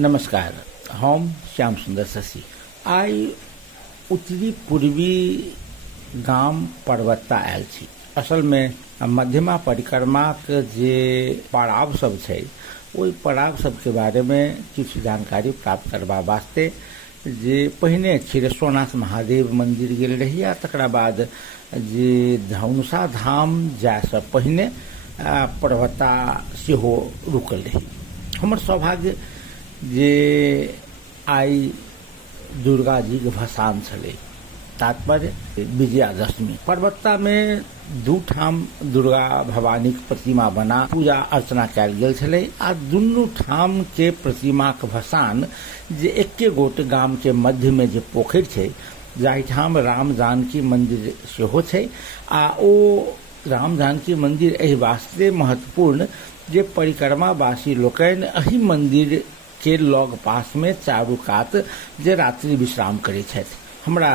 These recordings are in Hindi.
नमस्कार। हम श्याम सुंदर शशि आई उत्तरी पूर्वी गाम पर्वता आयल छी। असल में मध्यमा परिक्रमा के जे पड़ाव सब छै ओहि पड़ाव सब के बारे में किछु जानकारी प्राप्त करबा वास्ते जे पहिने क्षीरेश्वरनाथ महादेव मंदिर गेल रही आ तकरा बाद जे धनुषा धाम जाय से पहिने पर्वता सेहो रुकल रही। हमर सौभाग्य जे आई दुर्गा जी के भसान छले, तात्पर्य विजयादशमी। पर्वता में दू ठाम दुर्गा भवानी के प्रतिमा बना पूजा अर्चना कयल गेल छले आ दुनू ठाम के प्रतिमा के भसान जे एके गोट गाम के मध्य में जे पोखर छै जाहि ठाम राम जानकी मंदिर सेहो छै आ ओ राम जानकी मंदिर एहि वास्ते महत्वपूर्ण जे परिक्रमावासी लोकनि एहि मंदिर के लग पास में चारू कात जे रात्रि विश्राम करे छथि। हमरा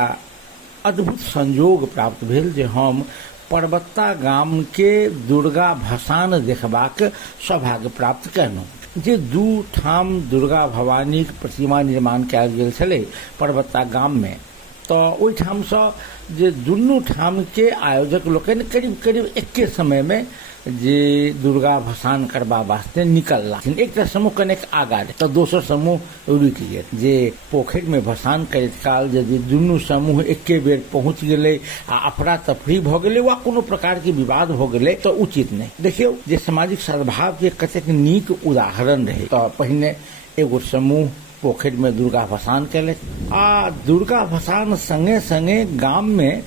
अद्भुत संयोग प्राप्त भेल जे हम पर्वता गाम के दुर्गा भसान देखबाक सौभाग्य प्राप्त कयलहुँ। जे दू ठाम दुर्गा भवानी के प्रतिमा निर्माण कयल गेल छलै पर्वता गाम में, तो ओहि ठाम सँ जे दुनू ठाम के आयोजक लोकनि करीब करीब एके समय में जे दुर्गा भसान करबा वास्ते निकलला। एक समूह कनेक आगा तो दोसर समूह रुकि गेल। जे पोखर में भसान करैत काल यदि दुनू समूह एके बेर पहुंच गेलै आ अफरा तफरी भ गेलै वा कोनो प्रकार के विवाद भ गेलै तो उचित नहीं। देखियो जे सामाजिक सद्भाव के कतेक नीक उदाहरण रहे। तो पहिने एगो समूह पोखर में दुर्गा भसान कैलक आ दुर्गा भसान संगे संगे गाम में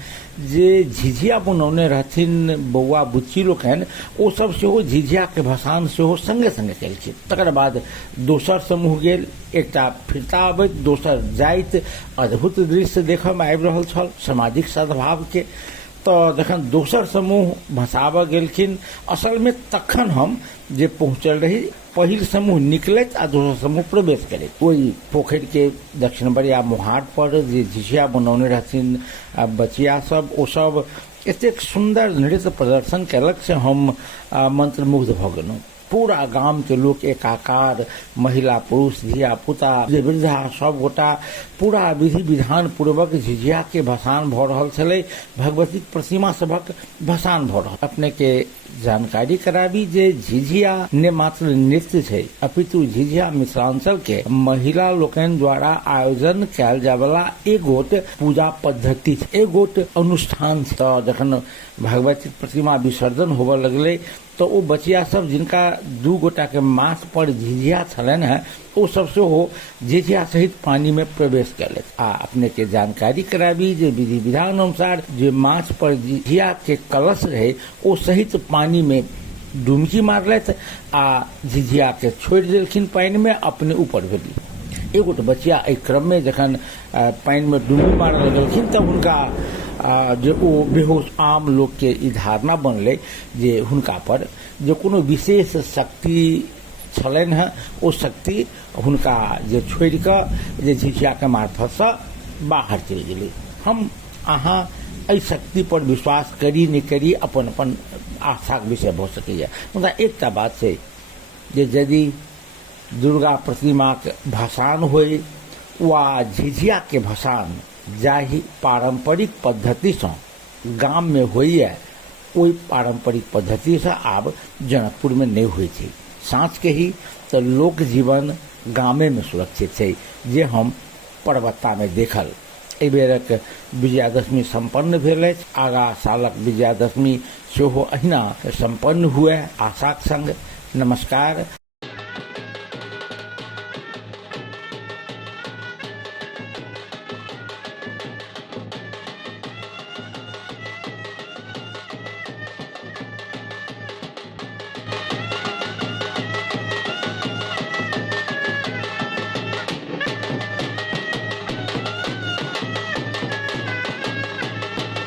जे झिझिया बनौने रहथिन बौआ बुच्ची लोकनि ओ सब सेहो झिझिया के भसान सेहो संगे संगे केलखिन। तकर बाद दोसर समूह गेल, एकटा फिरता अबैत दोसर जाइत। अद्भुत दृश्य देखय में आबि रहल छल सामाजिक सद्भाव के। तो जखन दोसर समूह भसाबऽ गेलखिन, असल में तखन हम जे पहुंचल रही पहिल समूह निकलैत आ दोसर समूह प्रवेश करैत। ओहि पोखर के दक्षिण बरिया मुहार पर जे झिझिया बनौने रहथिन बचिया सब, ओ सब एतेक सुंदर नृत्य प्रदर्शन कयलक से हम मंत्रमुग्ध भ गेलहुँ। पूरा गाम के लोग एकाकार, महिला पुरुष धिया पुता वृद्धा सब गोटा पूरा विधि विधान पूर्वक झिझिया के भसान भ रहल छलै। भगवती प्रतिमा सबक भसान भ रहल। अपने के जानकारी कराबी जे झिझिया ने मात्र नृत्य छै अपितु झिझिया मिथिलांचल के महिला लोकनि द्वारा आयोजन कयल जाय वाला एगोट पूजा पद्धति छै, एगोट अनुष्ठान छै। तो जखन भगवती प्रतिमा विसर्जन होबय लगलै तो ओ बचिया सब जिनका दू गोटा के माथ पर झिझिया छलनि हैं ओ सब सेहो झिझिया सहित पानी में प्रवेश कयलथि। आ अपने के जानकारी कराबी जे विधि विधान अनुसार जे माथ पर झिझिया के कलश रहे ओ सहित पानी में डुमकी मारलथि आ झिझिया के छोड़ देलखिन पानी में, अपने ऊपर भेली। एगो बचिया एहि क्रम में जखन पानी में डुमकी मारऽ लगलखिन तब हुनका जे ओ बेहोश आम लोग के ई धारणा बनले जे हुनका पर जे कोनो विशेष शक्ति छलनि हैं, ओ शक्ति हुनका जे छोड़ कऽ जे झिझिया के मार्फत से बाहर चलि गेलै। हम अहाँ एहि शक्ति पर विश्वास करी नहीं करी अपन अपन आस्था के विषय भऽ सकैया। मुदा एकटा बात छै जे यदि दुर्गा प्रतिमा के भसान होय वा झिझिया के भसान जाहि पारंपरिक पद्धति से गाम में होइए ओहि पारंपरिक पद्धति से आब जनकपुर में नहीं होइ छै। साँच के ही तो लोक जीवन गामे में सुरक्षित छै जे हम पर्वता में देखल। एहि बेरक विजयादशमी संपन्न भेल अछि। आगा सालक विजयादशमी सेहो अहिना संपन्न हुए आशाक संग। नमस्कार।